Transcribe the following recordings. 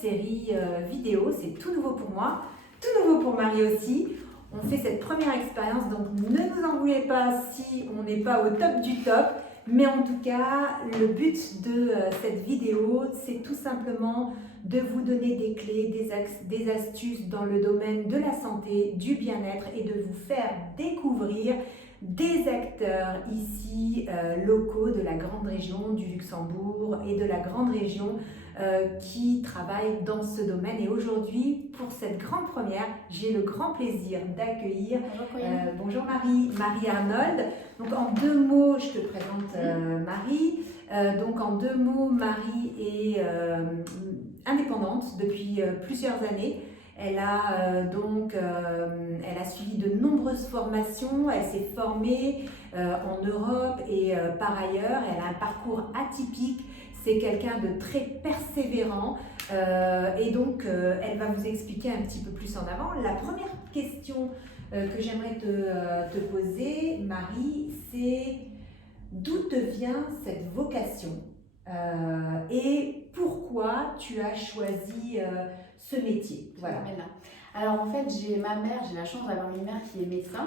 série vidéo. C'est tout nouveau pour moi, tout nouveau pour Marie aussi. On fait cette première expérience, donc ne nous en voulez pas si on n'est pas au top du top. Mais en tout cas, le but de cette vidéo, c'est tout simplement de vous donner des clés, des astuces dans le domaine de la santé, du bien-être et de vous faire découvrir des acteurs ici locaux de la grande région du Luxembourg et de la grande région qui travaillent dans ce domaine. Et aujourd'hui, pour cette grande première, j'ai le grand plaisir d'accueillir, bonjour Marie, Marie Arnold. Donc en deux mots, je te présente Marie. Donc en deux mots, Marie est indépendante depuis plusieurs années. Elle a elle a suivi de nombreuses formations, elle s'est formée en Europe et par ailleurs, elle a un parcours atypique, c'est quelqu'un de très persévérant et donc elle va vous expliquer un petit peu plus en avant. La première question que j'aimerais te poser, Marie, c'est d'où te vient cette vocation et pourquoi tu as choisi ce métier. Voilà. Alors en fait, j'ai la chance d'avoir une mère qui est médecin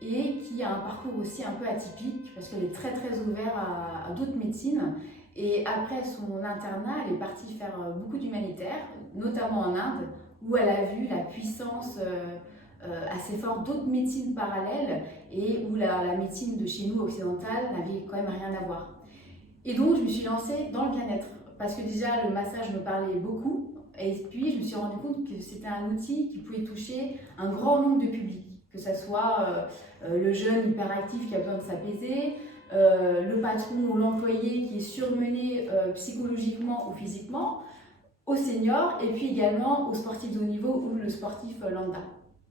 et qui a un parcours aussi un peu atypique parce qu'elle est très très ouverte à d'autres médecines. Et après son internat, elle est partie faire beaucoup d'humanitaire, notamment en Inde, où elle a vu la puissance assez forte d'autres médecines parallèles et où la médecine de chez nous occidentale n'avait quand même rien à voir. Et donc je me suis lancée dans le bien-être parce que déjà le massage me parlait beaucoup. Et puis, je me suis rendu compte que c'était un outil qui pouvait toucher un grand nombre de publics, que ce soit le jeune hyperactif qui a besoin de s'apaiser, le patron ou l'employé qui est surmené psychologiquement ou physiquement, aux seniors et puis également aux sportifs de haut niveau ou le sportif lambda.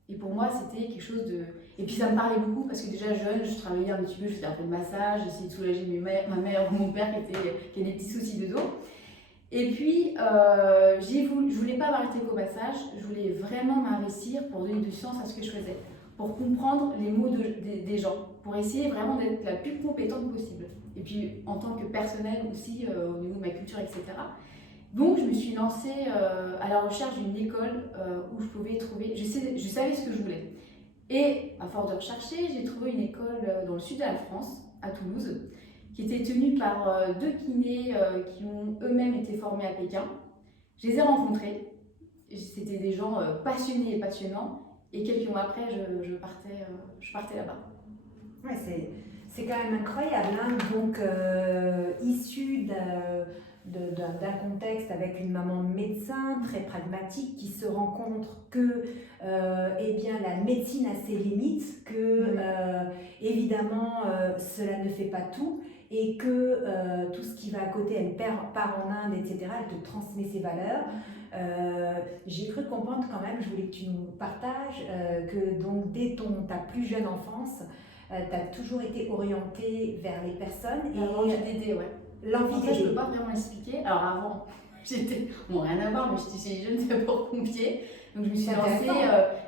Et pour moi, c'était quelque chose de... Et puis ça me parlait beaucoup parce que déjà jeune, je travaillais un petit peu, je faisais un peu de massage, j'essayais de soulager ma mère ou mon père qui a des petits soucis de dos. Et puis, je voulais pas m'arrêter qu'au massage, je voulais vraiment m'investir pour donner du sens à ce que je faisais, pour comprendre les mots des gens, pour essayer vraiment d'être la plus compétente possible. Et puis, en tant que personnel aussi, au niveau de ma culture, etc. Donc, je me suis lancée à la recherche d'une école où je pouvais trouver, je savais ce que je voulais. Et à force de rechercher, j'ai trouvé une école dans le sud de la France, à Toulouse, qui était tenue par deux kinés qui ont eux-mêmes été formés à Pékin. Je les ai rencontrés, c'était des gens passionnés et passionnants, et quelques mois après, je partais là-bas. Ouais, c'est quand même incroyable, hein. Donc issu d'un contexte avec une maman médecin très pragmatique qui se rend compte que eh bien, la médecine a ses limites, que évidemment cela ne fait pas tout et que tout ce qui va à côté, elle part en Inde, etc., elle te transmet ses valeurs. J'ai cru comprendre quand même, je voulais que tu nous partages, que donc dès ta plus jeune enfance, tu as toujours été orientée vers les personnes. Et l'envie d'aider, ouais. L'envie d'aider. Je ne peux pas vraiment expliquer. Alors avant, bon, rien à voir, mais j'étais jeune sapeur-pompier. Donc je me suis lancée,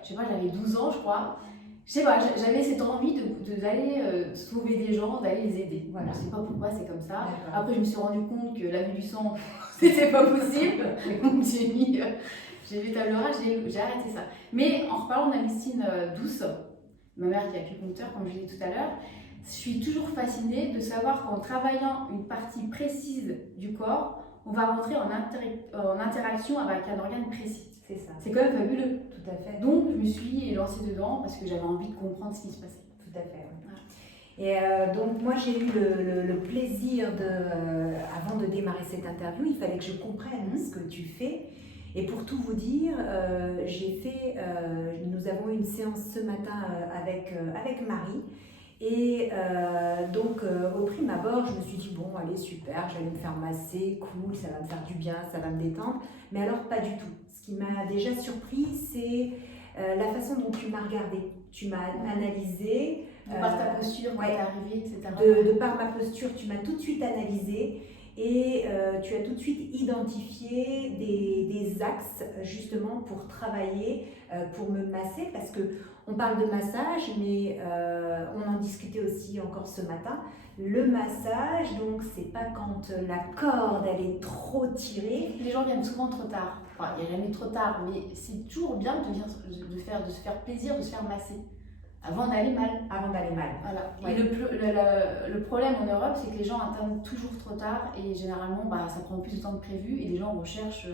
je sais pas, j'avais 12 ans, je crois. Je sais pas, j'avais cette envie d'aller sauver des gens, d'aller les aider. Voilà. Je sais pas pourquoi c'est comme ça. Après, je me suis rendu compte que la vue du sang, c'était pas possible. Donc j'ai vu table rase, j'ai arrêté ça. Mais en reparlant de la médecine douce, ma mère qui est acupuncteur, comme je l'ai dit tout à l'heure, je suis toujours fascinée de savoir qu'en travaillant une partie précise du corps, on va rentrer en interaction avec un organe précis. C'est ça. C'est quand même fabuleux. Tout à fait. Donc, je me suis lancée dedans parce que j'avais envie de comprendre ce qui se passait. Tout à fait. Ouais. Et donc, moi, j'ai eu le plaisir avant de démarrer cette interview, il fallait que je comprenne ce que tu fais. Et pour tout vous dire, nous avons eu une séance ce matin avec Marie. Et donc, au prime abord, je me suis dit, bon, allez, super, j'allais me faire masser, cool, ça va me faire du bien, ça va me détendre. Mais alors, pas du tout. Ce qui m'a déjà surpris, c'est la façon dont tu m'as regardée. Tu m'as analysée. De par ta posture, quand t'es arrivée, etc. De par ma posture, tu m'as tout de suite analysée. et tu as tout de suite identifié des axes justement pour travailler, pour me masser, parce que on parle de massage, mais on en discutait aussi encore ce matin. Le massage, donc c'est pas quand la corde elle est trop tirée. Les gens viennent souvent trop tard. Enfin, il n'y a jamais trop tard, mais c'est toujours bien de se faire plaisir, de se faire masser. Avant d'aller mal. Avant d'aller mal. Voilà. Ouais. Et le problème en Europe, c'est que les gens attendent toujours trop tard et généralement, ça prend plus de temps que prévu et les gens recherchent,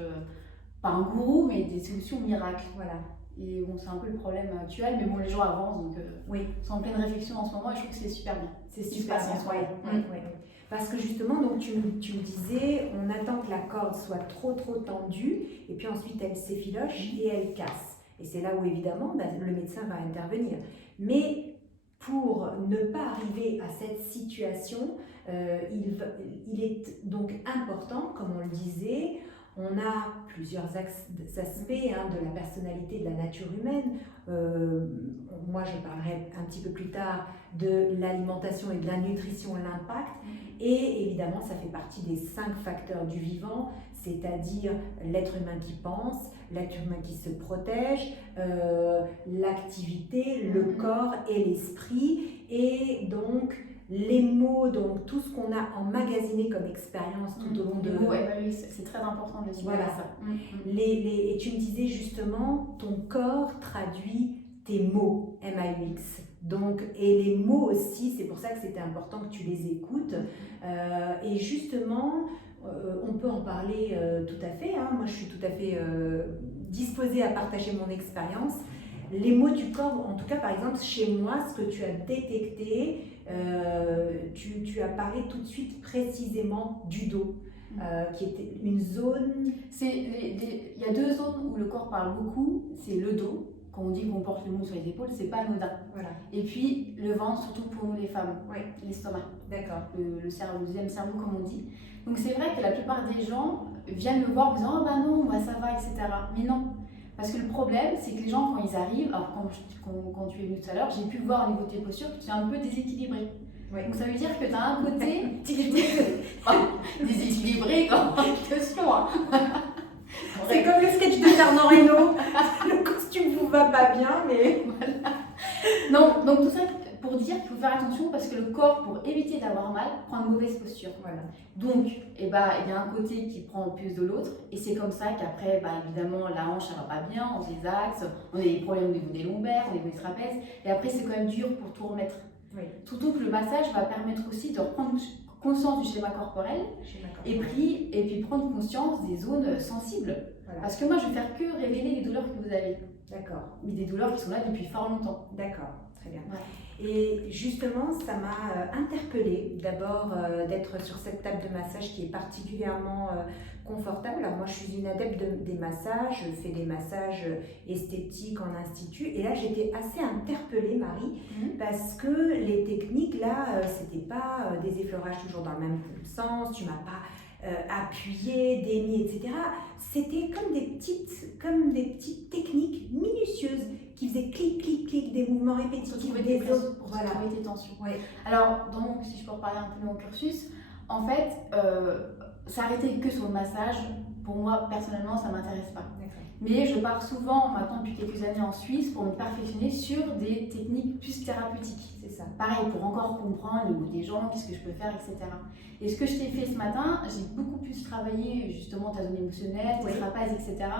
pas un gourou, mais des solutions miracles. Voilà. Et bon, c'est un peu le problème actuel, mais bon, les gens avancent, donc oui. sont en pleine réflexion en ce moment et je trouve que c'est super bien. C'est super bien. Ouais. Parce que justement, donc tu me disais, on attend que la corde soit trop tendue et puis ensuite elle s'effiloche et elle casse. Et c'est là où évidemment le médecin va intervenir. Mais pour ne pas arriver à cette situation, il est donc important, comme on le disait, on a plusieurs aspects de la personnalité, de la nature humaine. Moi, je parlerai un petit peu plus tard de l'alimentation et de la nutrition, l'impact. Et évidemment, ça fait partie des 5 facteurs du vivant, c'est-à-dire l'être humain qui pense, l'être humain qui se protège, l'activité, le corps et l'esprit. Et donc, les mots, donc tout ce qu'on a emmagasiné comme expérience tout au long de... Les mots, oui, c'est très important de dire ça. Et tu me disais justement, ton corps traduit tes mots, M-A-U-X. Donc, et les mots aussi, c'est pour ça que c'était important que tu les écoutes. Et justement, on peut en parler tout à fait. Moi, je suis tout à fait disposée à partager mon expérience. Les mots du corps, en tout cas, par exemple, chez moi, ce que tu as détecté, tu as parlé tout de suite précisément du dos, qui était une zone... Il y a 2 zones où le corps parle beaucoup, c'est le dos, quand on dit qu'on porte le mot sur les épaules, c'est pas anodin. Voilà. Et puis le ventre, surtout pour nous les femmes, l'estomac. D'accord. Le deuxième cerveau, comme on dit. Donc c'est vrai que la plupart des gens viennent me voir en disant « Oh bah non, ça va, etc. » Mais non. Parce que le problème, c'est que les gens, quand ils arrivent, alors quand tu es venu tout à l'heure, j'ai pu voir au niveau de tes postures que tu es un peu déséquilibré. Oui. Donc ça veut dire que tu as un côté déséquilibré comme question. Hein. C'est comme le sketch de Fernand Reynaud. Le costume vous va pas bien, mais... Voilà. Non, donc tout ça pour dire qu'il faut faire attention parce que le corps, pour éviter d'avoir mal, prend une mauvaise posture. Voilà. Donc, il y a un côté qui prend plus de l'autre et c'est comme ça qu'après, évidemment, la hanche, ça va pas bien, on se les axe, on a des problèmes au niveau des lombaires, au niveau des trapèzes et après, c'est quand même dur pour tout remettre. Oui. Surtout que le massage va permettre aussi de reprendre conscience du schéma corporel et puis prendre conscience des zones sensibles. Voilà. Parce que moi, je vais faire que révéler les douleurs que vous avez. D'accord. Mais des douleurs qui sont là depuis fort longtemps. D'accord, très bien. Ouais. Et justement, ça m'a interpellée d'abord d'être sur cette table de massage qui est particulièrement confortable. Alors moi, je suis une adepte des massages, je fais des massages esthétiques en institut. Et là, j'étais assez interpellée, Marie, parce que les techniques, là, c'était pas des effleurages toujours dans le même sens, tu m'as pas appuyé, démis, etc. C'était comme des petites techniques minutieuses qui faisaient clic, clic, clic, des mouvements répétitifs des os. Pour trouver tes tensions. Ouais. Alors, donc, si je peux reparler un peu de mon cursus, en fait, s'arrêter que sur le massage, pour moi, personnellement, ça ne m'intéresse pas. Mais je pars souvent, maintenant depuis quelques années en Suisse, pour me perfectionner sur des techniques plus thérapeutiques. C'est ça. Pareil, pour encore comprendre au niveau des gens, qu'est-ce que je peux faire, etc. Et ce que je t'ai fait ce matin, j'ai beaucoup plus travaillé justement ta zone émotionnelle, tes trapèzes, etc.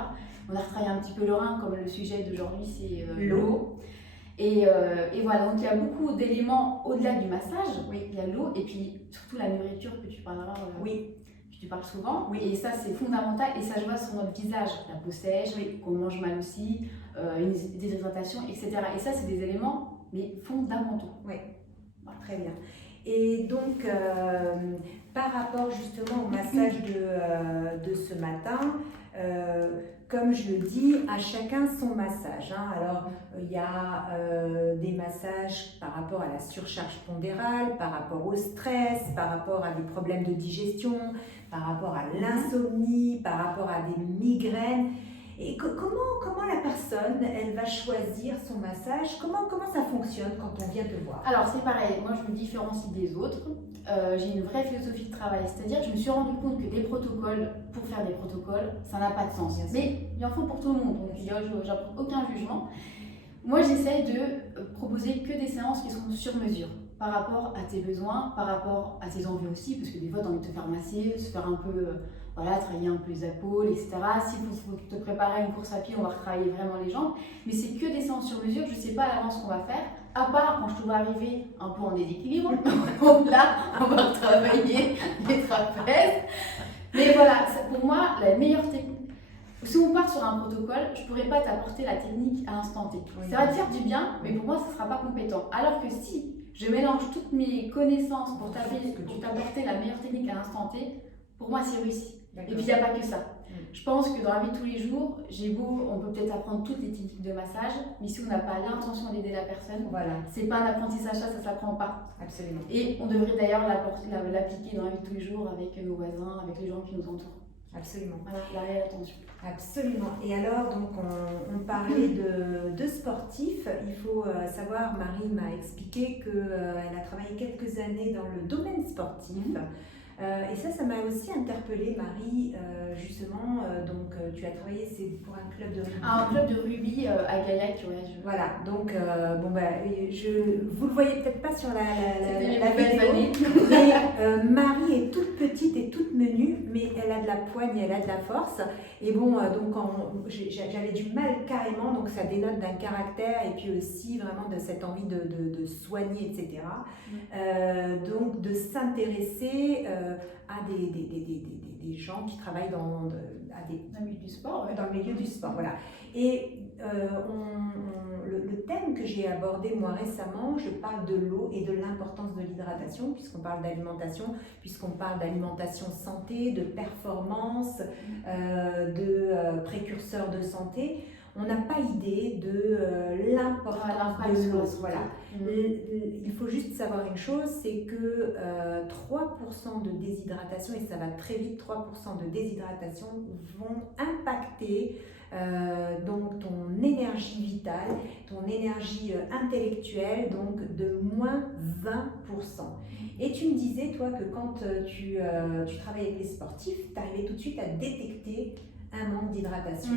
On a retravaillé un petit peu le rein, comme le sujet d'aujourd'hui, c'est l'eau. Et voilà, donc il y a beaucoup d'éléments au-delà du massage. Il y a l'eau et puis surtout la nourriture que tu parleras. Tu parles souvent, et ça c'est fondamental et ça je vois sur notre visage, la peau sèche, qu'on mange mal aussi, une déshydratation, etc. Et ça c'est des éléments mais fondamentaux. Oui, très bien. Et donc par rapport justement au massage de ce matin, comme je le dis, à chacun son massage. Alors, il y a des massages par rapport à la surcharge pondérale, par rapport au stress, par rapport à des problèmes de digestion, par rapport à l'insomnie, par rapport à des migraines. Et comment la personne, elle va choisir son massage? Comment ça fonctionne quand on vient te voir? Alors, c'est pareil. Moi, je me différencie des autres. j'ai une vraie philosophie de travail. C'est-à-dire que je me suis rendu compte que des protocoles, pour faire des protocoles, ça n'a pas de sens. Mais il en faut pour tout le monde, donc j'apprends aucun jugement. Moi, j'essaye de proposer que des séances qui sont sur mesure, par rapport à tes besoins, par rapport à tes envies aussi, parce que des fois, tu as envie de te faire masser, se faire un peu, voilà, travailler un peu les épaules, etc. S'il faut te préparer à une course à pied, on va retravailler vraiment les jambes. Mais c'est que des séances sur mesure, je ne sais pas à l'avance ce qu'on va faire, à part quand je te vois arriver un peu en déséquilibre. Donc là, on va retravailler les trapèzes. Mais voilà, pour moi, la meilleure technique. Si on part sur un protocole, je ne pourrais pas t'apporter la technique à l'instant T. Oui. Ça va te faire du bien, mais pour moi, ça ne sera pas compétent. Alors que si je mélange toutes mes connaissances pour t'apporter la meilleure technique à l'instant T, pour moi, c'est réussi. Et puis, il n'y a pas que ça. Je pense que dans la vie de tous les jours, on peut peut-être apprendre toutes les techniques de massage, mais si on n'a pas l'intention d'aider la personne, voilà. C'est pas un apprentissage, ça ne s'apprend pas. Absolument. Et on devrait d'ailleurs l'appliquer dans la vie de tous les jours avec nos voisins, avec les gens qui nous entourent. Absolument. Voilà, la réelle attention. Absolument. Et alors, donc, on parlait de sportifs. Il faut savoir, Marie m'a expliqué qu'elle a travaillé quelques années dans le domaine sportif. Et ça m'a aussi interpellée, Marie, justement. Donc, tu as travaillé, c'est pour un club de rugby. Un club de rugby à Gaillac, ouais. Voilà, donc, bon, bah, vous le voyez peut-être pas sur la vidéo, mais Marie est toute petite et toute menue, mais elle a de la poigne, elle a de la force. Et bon, donc, j'avais du mal carrément, donc ça dénote d'un caractère et puis aussi vraiment de cette envie de soigner, etc. Donc, de s'intéresser à des gens qui travaillent dans le milieu du sport. Dans le milieu du sport, voilà. Et le thème que j'ai abordé moi récemment, je parle de l'eau et de l'importance de l'hydratation, puisqu'on parle d'alimentation, puisqu'on parle d'alimentation santé, de performance, de précurseurs de santé. On n'a pas idée de l'importance de l'eau. Voilà. Il faut juste savoir une chose, c'est que 3% de déshydratation, et ça va très vite, 3% de déshydratation vont impacter donc ton énergie vitale, ton énergie intellectuelle, donc de moins 20%. Et tu me disais, toi, que quand tu travailles avec les sportifs, tu arrivais tout de suite à détecter un manque d'hydratation.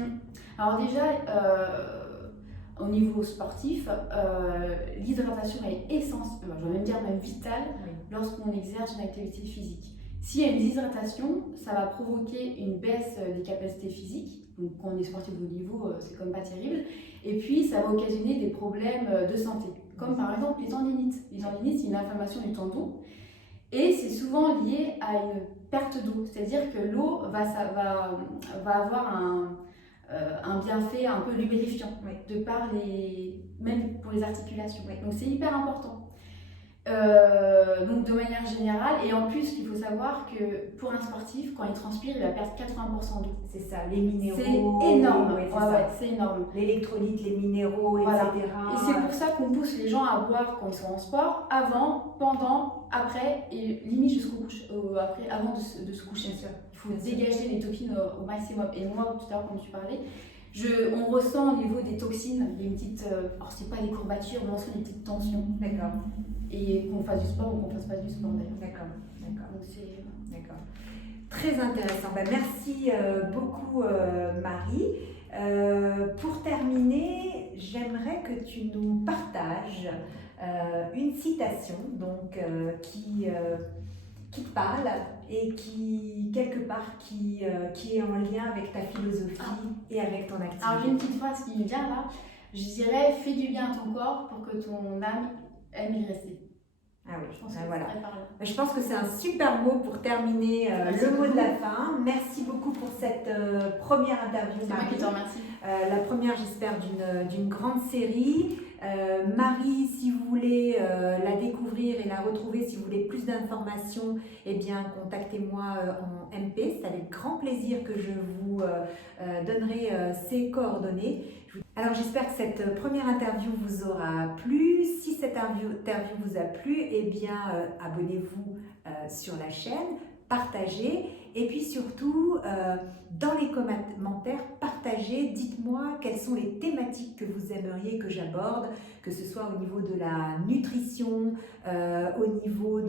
Alors déjà, au niveau sportif, l'hydratation est essentielle, je vais même dire même vitale, lorsqu'on exerce une activité physique. S'il y a une déshydratation, ça va provoquer une baisse des capacités physiques. Donc quand on est sportif de haut niveau, c'est quand même pas terrible. Et puis ça va occasionner des problèmes de santé, comme par exemple les tendinites. Les tendinites, c'est une inflammation du tendon. Et c'est souvent lié à une perte d'eau, c'est-à-dire que l'eau va avoir un bienfait un peu lubrifiant, de par même pour les articulations. Donc c'est hyper important. Donc de manière générale, et en plus il faut savoir que pour un sportif, quand il transpire, il va perdre 80% d'eau. C'est ça, les minéraux. C'est énorme, c'est énorme. L'électrolyte, les minéraux, voilà. Etc. Et c'est pour ça qu'on pousse les gens à boire quand ils sont en sport, avant, pendant, après, et limite avant de se coucher. Il faut dégager les toxines au maximum. Et moi, tout à l'heure, comme tu parlais, on ressent au niveau des toxines, il y a une petite, alors c'est pas des courbatures, mais on sent des petites tensions. D'accord. Et qu'on fasse du sport ou qu'on fasse pas du sport d'ailleurs. D'accord. D'accord. Très intéressant. Merci beaucoup Marie. Pour terminer, j'aimerais que tu nous partages une citation donc, qui te parle et qui, quelque part, qui est en lien avec ta philosophie et avec ton activité. Alors j'ai une petite phrase qui me vient là. Je dirais, fais du bien à ton corps pour que ton âme aime y rester. Ah oui, voilà. Je pense que c'est un super mot pour terminer le mot de la fin. Merci beaucoup pour cette première interview. C'est moi qui te remercie. La première, j'espère, d'une grande série. Marie, si vous voulez la découvrir et la retrouver, si vous voulez plus d'informations, eh bien, contactez-moi en MP. C'est avec grand plaisir que je vous donnerai ses coordonnées. Alors, j'espère que cette première interview vous aura plu. Si cette interview vous a plu, eh bien, abonnez-vous sur la chaîne, partagez Et puis surtout, dans les commentaires, partagez, dites-moi quelles sont les thématiques que vous aimeriez que j'aborde, que ce soit au niveau de la nutrition, au niveau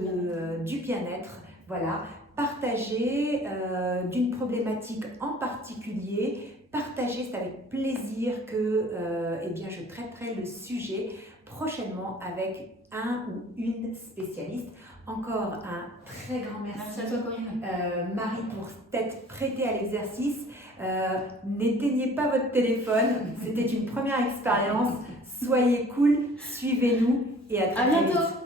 du bien-être. Voilà, partagez d'une problématique en particulier. Partagez, c'est avec plaisir que eh bien, je traiterai le sujet prochainement avec un ou une spécialiste. Encore un très grand merci, à toi, Corinne. Marie, pour t'être prêtée à l'exercice. N'éteignez pas votre téléphone, c'était une première expérience. Soyez cool, suivez-nous et à très bientôt. vite.